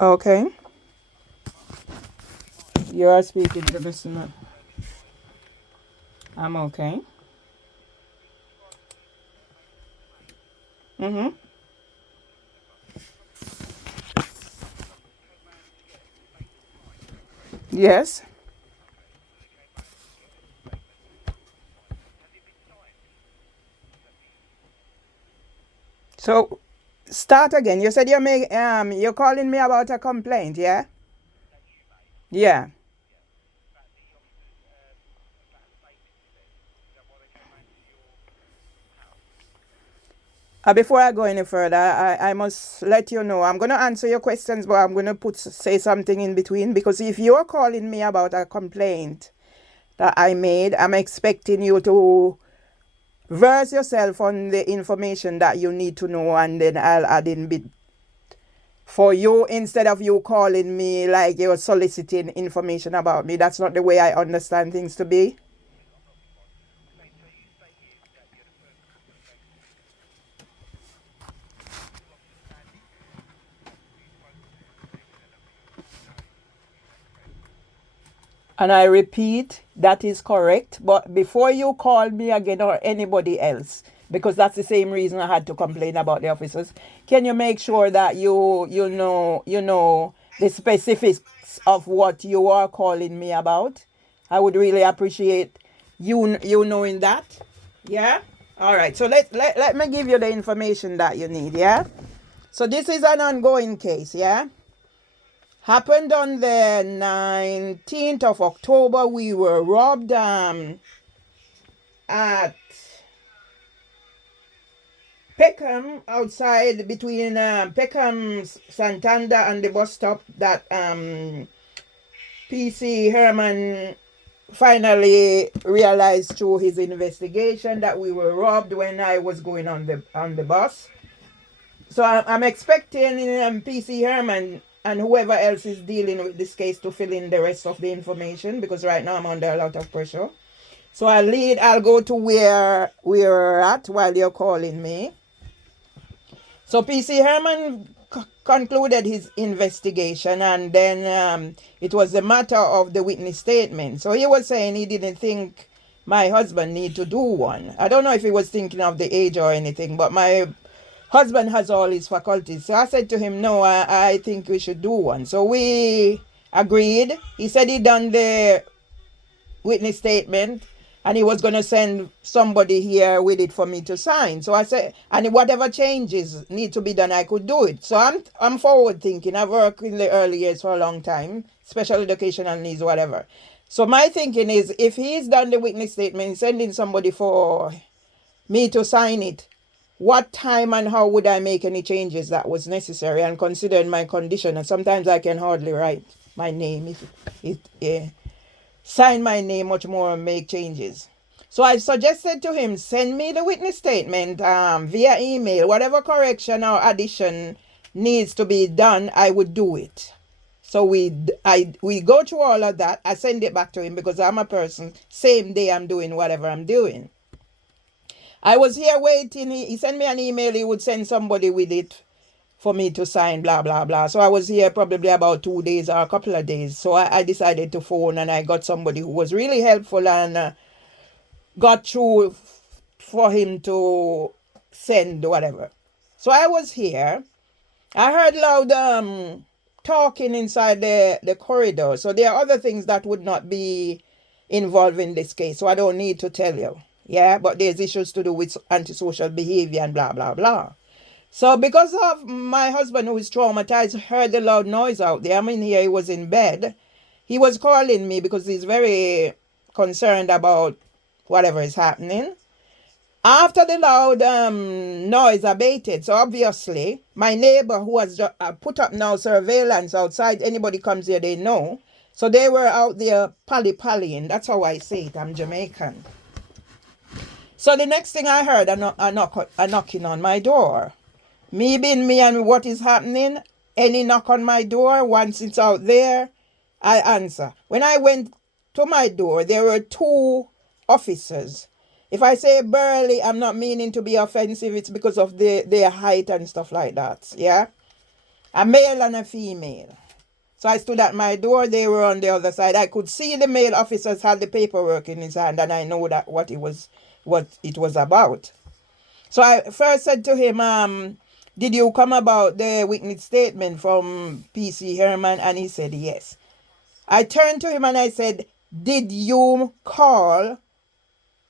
Okay. You are speaking to listener. I'm okay. Mm-hmm. Yes. So start again. You said you're calling me about a complaint, yeah? Yeah. Before I go any further, I must let you know I'm gonna answer your questions, but I'm gonna say something in between because if you're calling me about a complaint that I made, I'm expecting you to verse yourself on the information that you need to know, and then I'll add in bit for you instead of you calling me like you're soliciting information about me. That's not the way I understand things to be. And I repeat, that is correct. But before you call me again or anybody else, because that's the same reason I had to complain about the officers, can you make sure that you know the specifics of what you are calling me about? I would really appreciate you knowing that. Yeah? All right. So let me give you the information that you need, yeah? So this is an ongoing case, yeah? Happened on the 19th of October. We were robbed at Peckham, outside between Peckham, Santander, and the bus stop that PC Herman finally realized through his investigation that we were robbed when I was going on the bus. So I'm expecting PC Herman and whoever else is dealing with this case to fill in the rest of the information because right now I'm under a lot of pressure. So I'll go to where we're at while you're calling me. So PC Herman concluded his investigation, and then it was a matter of the witness statement. So he was saying he didn't think my husband need to do one. I don't know if he was thinking of the age or anything, but my husband has all his faculties. So I said to him, no, I think we should do one. So we agreed. He said he done the witness statement and he was going to send somebody here with it for me to sign. So I said, and whatever changes need to be done, I could do it. So I'm forward thinking. I've worked in the early years for a long time, special educational needs, whatever. So my thinking is if he's done the witness statement, sending somebody for me to sign it, what time and how would I make any changes that was necessary, and considering my condition, and sometimes I can hardly write my name if it sign my name much more and make changes. So I suggested to him, send me the witness statement via email. Whatever correction or addition needs to be done, I would do it. So we go through all of that. I send it back to him because I'm a person. Same day I'm doing whatever I'm doing. I was here waiting. He sent me an email. He would send somebody with it for me to sign, blah, blah, blah. So I was here probably about 2 days or a couple of days. So I decided to phone and I got somebody who was really helpful and got through for him to send whatever. So I was here. I heard loud talking inside the corridor. So there are other things that would not be involved in this case. So I don't need to tell you. Yeah, but there's issues to do with antisocial behavior and blah, blah, blah. So because of my husband who is traumatized, heard the loud noise out there. I mean, here he was in bed. He was calling me because he's very concerned about whatever is happening. After the loud noise abated, so obviously my neighbor who has put up now surveillance outside, anybody comes here, they know. So they were out there pally-pallying. That's how I say it. I'm Jamaican. So the next thing I heard, a knocking on my door. Me being me and what is happening, any knock on my door, once it's out there, I answer. When I went to my door, there were two officers. If I say burly, I'm not meaning to be offensive. It's because of their height and stuff like that. Yeah. A male and a female. So I stood at my door, they were on the other side. I could see the male officers had the paperwork in his hand, and I know that what it was about. So I first said to him, did you come about the witness statement from PC Herman? And he said yes. I turned to him and I said, did you call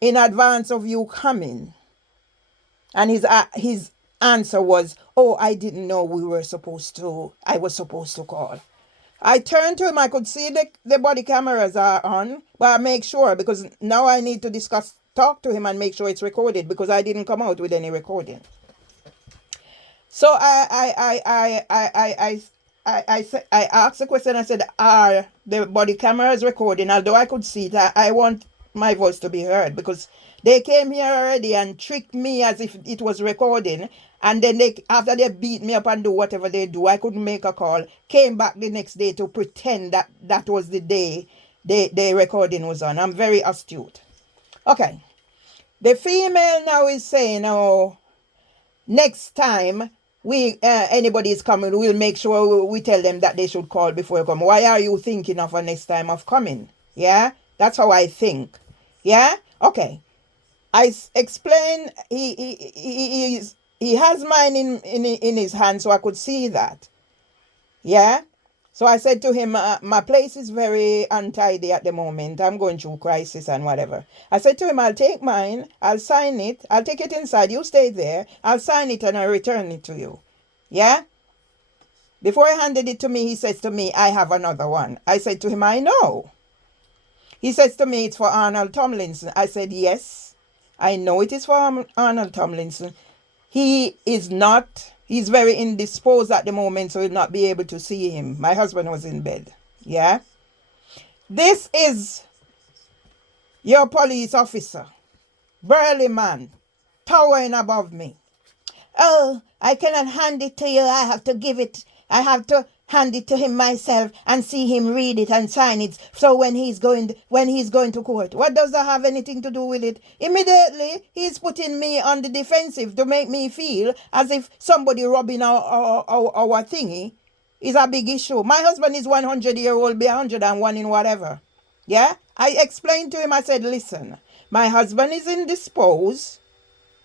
in advance of you coming? And his answer was, oh, I didn't know I was supposed to call. I turned to him, I could see the body cameras are on, but I make sure, because now I need to talk to him and make sure it's recorded, because I didn't come out with any recording. So I asked the question. I said, are the body cameras recording? Although I could see it, I want my voice to be heard, because they came here already and tricked me as if it was recording. And then after they beat me up and do whatever they do, I couldn't make a call. Came back the next day to pretend that was the day the recording was on. I'm very astute. Okay. The female now is saying, oh, next time anybody is coming, we'll make sure we tell them that they should call before you come. Why are you thinking of a next time of coming? Yeah, that's how I think. Yeah, okay. I explain. He has mine in his hand, so I could see that. Yeah. So I said to him, my place is very untidy at the moment. I'm going through crisis and whatever. I said to him, I'll take mine, I'll sign it, I'll take it inside, you stay there, I'll sign it and I'll return it to you. Yeah? Before he handed it to me, he says to me, I have another one. I said to him, I know. He says to me, it's for Arnold Tomlinson. I said, yes, I know it is for Arnold Tomlinson. He's very indisposed at the moment, so he'll not be able to see him. My husband was in bed. Yeah? This is your police officer, burly man, towering above me. Oh, I cannot hand it to you. I have to hand it to him myself and see him read it and sign it. So when he's going to court, what does that have anything to do with it? Immediately, he's putting me on the defensive to make me feel as if somebody robbing our thingy is a big issue. My husband is 100-year-old, be 101 in whatever. Yeah? I explained to him, I said, listen, my husband is indisposed.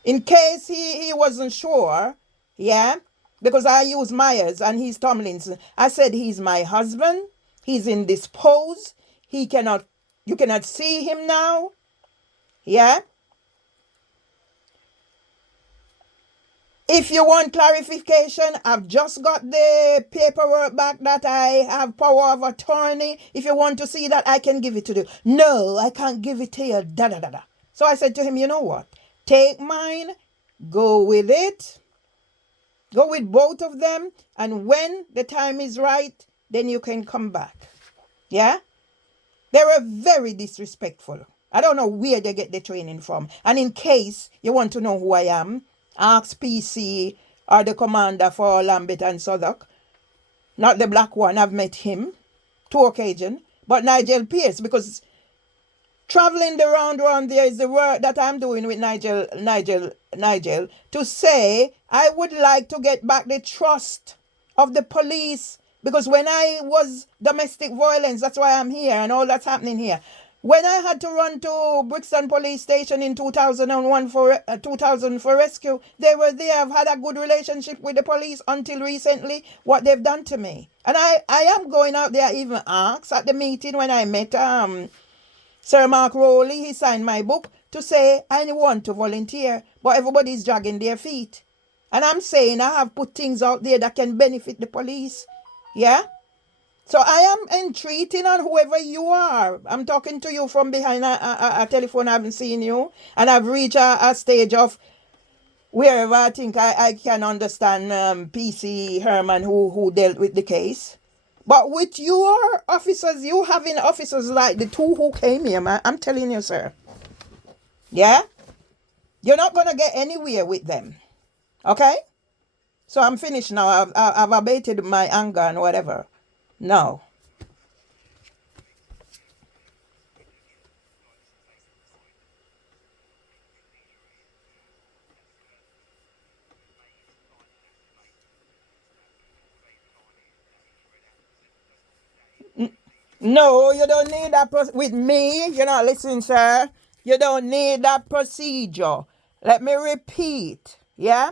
In case he wasn't sure, yeah, because I use Myers and he's Tomlinson. I said, he's my husband. He's indisposed. You cannot see him now. Yeah. If you want clarification, I've just got the paperwork back that I have power of attorney. If you want to see that, I can give it to you. No, I can't give it to you. Da da da da. So I said to him, you know what? Take mine, go with it, go with both of them, and when the time is right, then you can come back. Yeah? They were very disrespectful. I don't know where they get the training from. And in case you want to know who I am, ask PC or the commander for Lambeth and Southwark. Not the black one, I've met him 2 occasions, but Nigel Pierce, because traveling the round there is the work that I'm doing with Nigel, to say I would like to get back the trust of the police, because when I was domestic violence, that's why I'm here and all that's happening here. When I had to run to Brixton Police Station in 2001 for 2000 for rescue, they were there. I've had a good relationship with the police until recently, what they've done to me. And I am going out there, even asked at the meeting when I met Sir Mark Rowley, he signed my book to say I want to volunteer, but everybody's dragging their feet. And I'm saying I have put things out there that can benefit the police. Yeah? So I am entreating on whoever you are. I'm talking to you from behind a telephone. I haven't seen you. And I've reached a stage of wherever I think I can understand PC Herman who dealt with the case. But with your officers, you having officers like the 2 who came here, man, I'm telling you, sir. Yeah? You're not going to get anywhere with them. Okay? So I'm finished now. I've abated my anger and whatever. No. No, you don't need that with me. You're not listening, sir. You don't need that procedure. Let me repeat. Yeah?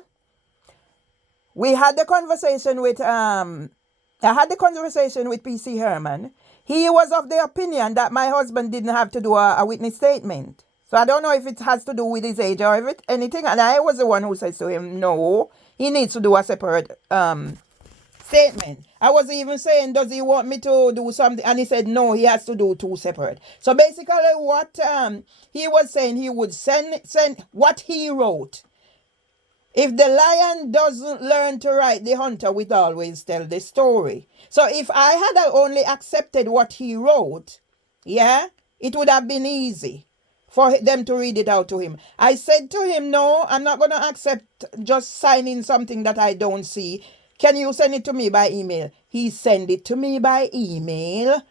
We had the conversation with I had the conversation with PC Herman. He was of the opinion that my husband didn't have to do a witness statement. So I don't know if it has to do with his age or if it anything. And I was the one who says to him, no, he needs to do a separate statement. I was even saying, does he want me to do something? And he said, no, he has to do two separate. So basically, what he was saying, he would send what he wrote. If the lion doesn't learn to write, the hunter will always tell the story. So if I had only accepted what he wrote, yeah, it would have been easy for them to read it out to him. I said to him, no, I'm not going to accept just signing something that I don't see. Can you send it to me by email? He sent it to me by email.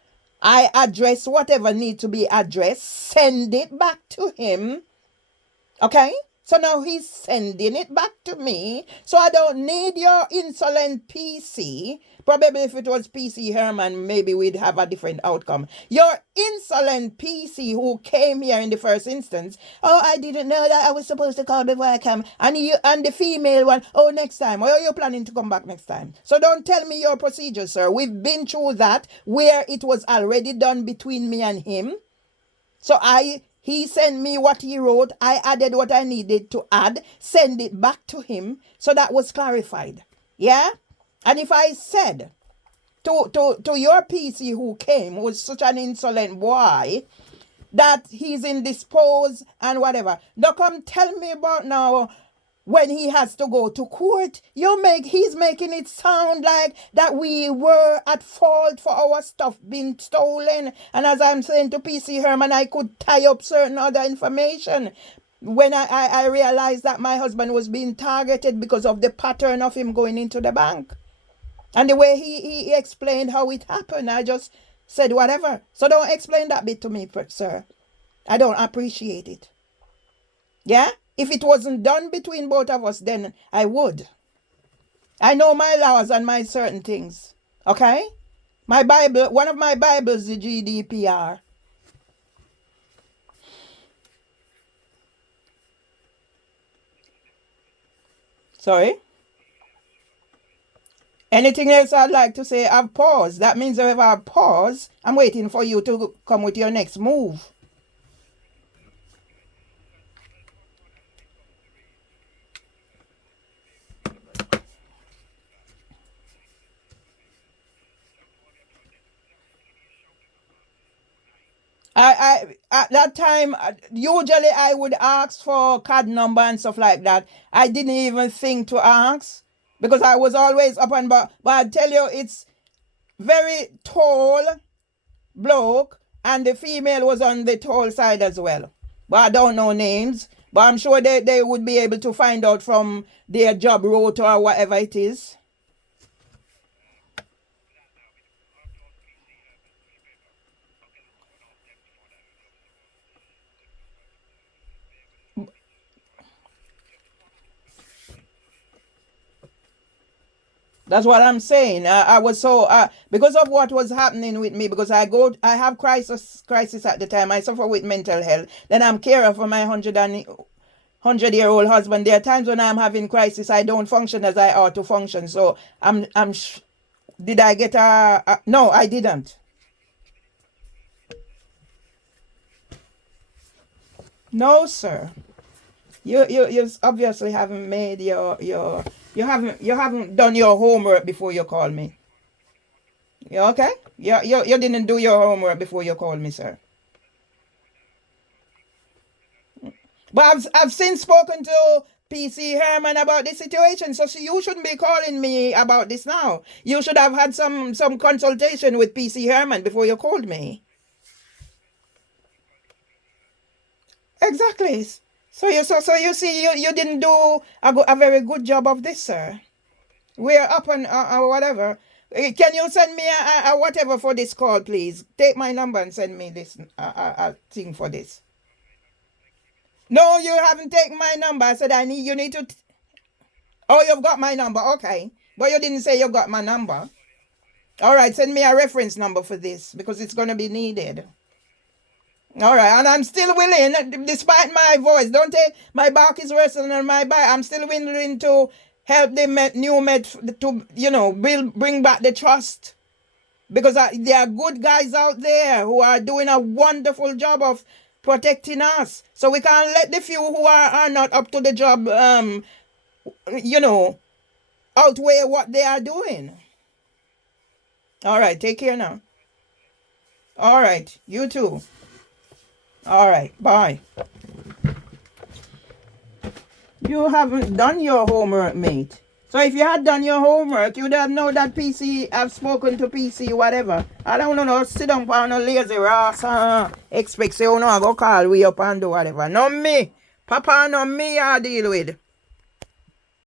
I address whatever needs to be addressed, send it back to him. Okay? So now he's sending it back to me. So I don't need your insolent PC. Probably if it was PC Herman, maybe we'd have a different outcome. Your insolent PC who came here in the first instance. Oh, I didn't know that I was supposed to call before I came. And you and the female one, oh, next time. Or are you planning to come back next time? So don't tell me your procedure, sir. We've been through that where it was already done between me and him. So he sent me what he wrote. I added what I needed to add, send it back to him. So that was clarified. Yeah? And if I said to your PC who came, who was such an insolent boy, that he's indisposed and whatever, don't come tell me about now when he has to go to court. He's making it sound like that we were at fault for our stuff being stolen. And as I'm saying to PC Herman, I could tie up certain other information when I realized that my husband was being targeted because of the pattern of him going into the bank. And the way he explained how it happened, I just said whatever. So don't explain that bit to me, sir. I don't appreciate it. Yeah? If it wasn't done between both of us, then I would. I know my laws and my certain things. Okay? My Bible, one of my Bibles, the GDPR. Sorry? Anything else I'd like to say? I've paused. That means if I pause, I'm waiting for you to come with your next move. I at that time, usually I would ask for card number and stuff like that. I didn't even think to ask because I was always up and back. But I tell you, it's very tall bloke, and the female was on the tall side as well. But I don't know names. But I'm sure they would be able to find out from their job rota or whatever it is. That's what I'm saying. I was so because of what was happening with me. Because I have crisis at the time. I suffer with mental health. Then I'm carer for my 100-year-old husband. There are times when I'm having crisis, I don't function as I ought to function. So did I get no, I didn't. No, sir. You obviously haven't made you haven't done your homework before you call me. You okay? You didn't do your homework before you called me, sir. But I've since spoken to PC Herman about this situation, so you shouldn't be calling me about this now. You should have had some consultation with PC Herman before you called me. Exactly. So you see, you didn't do a very good job of this, sir. We're up on whatever. Can you send me a whatever for this call, please? Take my number and send me this a thing for this. No, you haven't taken my number. I said you need to. Oh, you've got my number. Okay, but you didn't say you got my number. All right, send me a reference number for this because it's going to be needed. All right, and I'm still willing, despite my voice. Don't take my back is worse than my back. I'm still willing to help the new med to bring back the trust because there are good guys out there who are doing a wonderful job of protecting us. So we can't let the few who are not up to the job, outweigh what they are doing. All right, take care now. All right, you too. All right, bye. You haven't done your homework, mate. So if you had done your homework, you'd have known that PC, I've spoken to PC, whatever. I don't know, sit down on a lazy ass, expect say, I go call we up and do whatever. Not me. Papa, not me I deal with.